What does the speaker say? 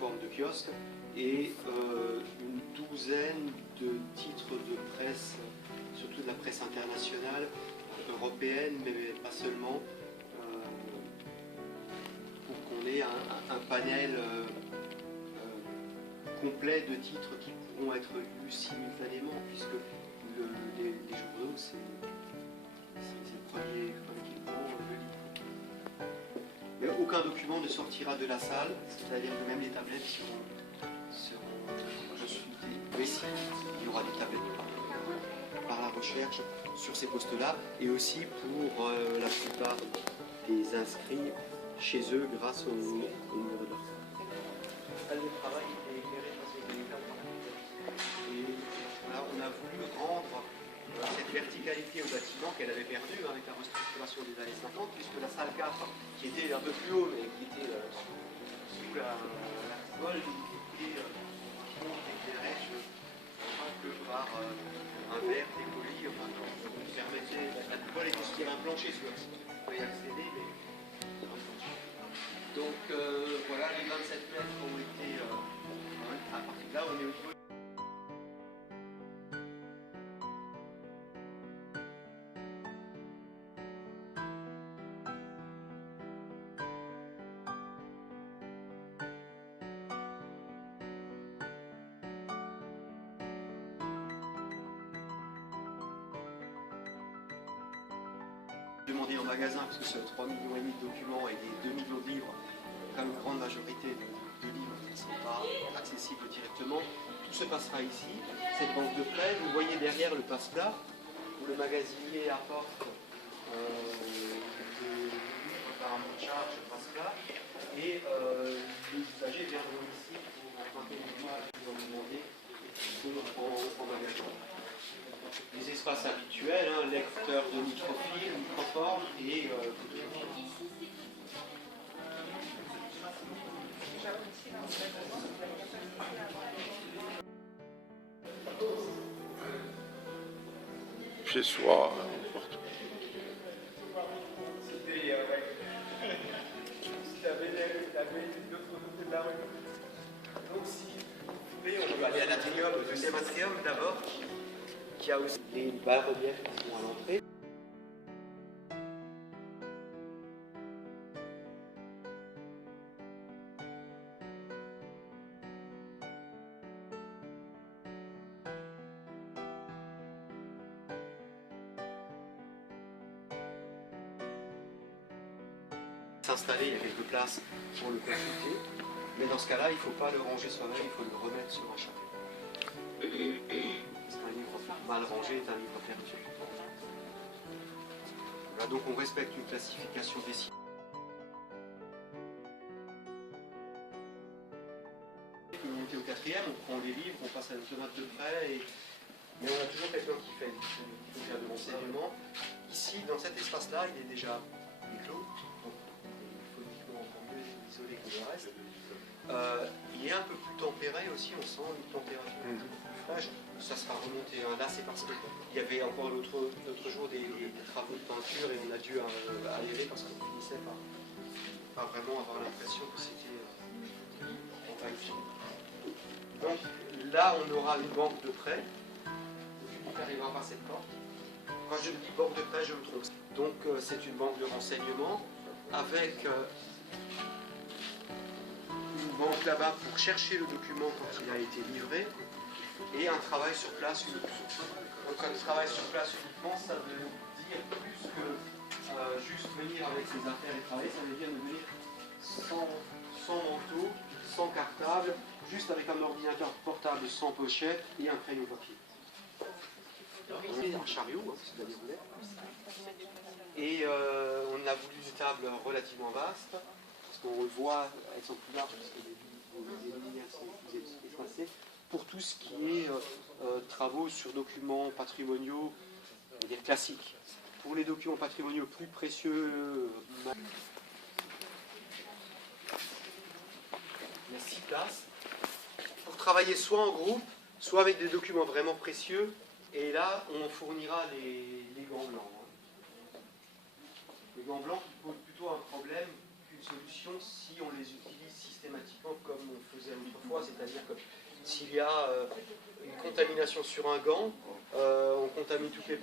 forme de kiosque, et une douzaine de titres de presse, surtout de la presse internationale, européenne, mais pas seulement, pour qu'on ait un panel complet de titres qui pourront être lus simultanément, puisque les journaux, c'est le premier équipement de livre. Mais aucun document ne sortira de la salle, c'est-à-dire que même les tablettes seront consultées. Mais si, il y aura des tablettes par la recherche sur ces postes-là, et aussi pour la plupart des inscrits chez eux grâce au numéro de leur salle de travail est éclairé par ces lumières. Et là, on a voulu rendre cette verticalité au bâtiment qu'elle avait perdue avec la restructuration des années 50, puisque la salle 4, qui était un peu plus haut, mais qui était sous la coupole, était éclairée que par un verre dépoli, enfin, qui permettait, la coupole était sur un plancher, sur on pouvait y accéder, mais sur un plancher. Donc voilà, les 27 mètres ont été, à partir de là, on est au niveau. Demander en magasin, parce que c'est 3,5 millions de documents et des 2 millions de livres, comme une grande majorité de livres qui ne sont pas accessibles directement. Tout se passera ici, cette banque de prêt. Vous voyez derrière le passe-plat, où le magasinier apporte des livres par un mot de charge passe-plat, et l'usager viendra ici pour emprunter une image que vous demandez en magasin. Les espaces habituels, lecteur de microfilm, microforme et chez soi, n'importe où. C'était si tu avais de l'autre côté de la rue. Donc si vous voulez, on peut aller à l'atrium, le deuxième atrium d'abord, qui a aussi des bas-reliefs qui sont à l'entrée. S'installer, il y a quelques places pour le consulter, mais dans ce cas-là, il ne faut pas le ranger soi-même, il faut le remettre sur un chapeau. Parce qu'un livre mal rangé est un livre perdu. Voilà, donc on respecte une classification des sites. On monte au quatrième, on prend les livres, on passe à l'automate de prêt, mais on a toujours quelqu'un qui fait de l'enseignement. Ici, dans cet espace-là, il est déjà clos. Isolé que le reste. Il est un peu plus tempéré aussi, on sent une température un peu plus fraîche. Ça sera remonté. Là, c'est parce qu'il y avait encore l'autre jour des travaux de peinture et on a dû aérer parce qu'on finissait par vraiment avoir l'impression que c'était envahissant. Donc là, on aura une banque de prêt. On arrivera par cette porte. Quand je dis banque de prêt, je me trompe. Donc c'est une banque de renseignement avec une banque là-bas pour chercher le document quand il a été livré, et un travail sur place uniquement. Donc un travail sur place uniquement, ça veut dire plus que juste venir avec ses affaires et travailler, ça veut dire de venir sans manteau, sans cartable, juste avec un ordinateur portable sans pochette et un crayon papier. Un chariot, c'est-à-dire et on a voulu des tables relativement vastes, parce qu'on le voit, elles sont plus larges, parce que les lumières sont plus espacées, pour tout ce qui est travaux sur documents patrimoniaux, on va dire classiques. Pour les documents patrimoniaux plus précieux, il y a 6 places, pour travailler soit en groupe, soit avec des documents vraiment précieux, et là, on fournira les gants blancs. Les gants blancs qui posent plutôt un problème qu'une solution si on les utilise systématiquement. systématiquement comme on faisait autrefois, c'est-à-dire que s'il y a une contamination sur un gant, on contamine toutes les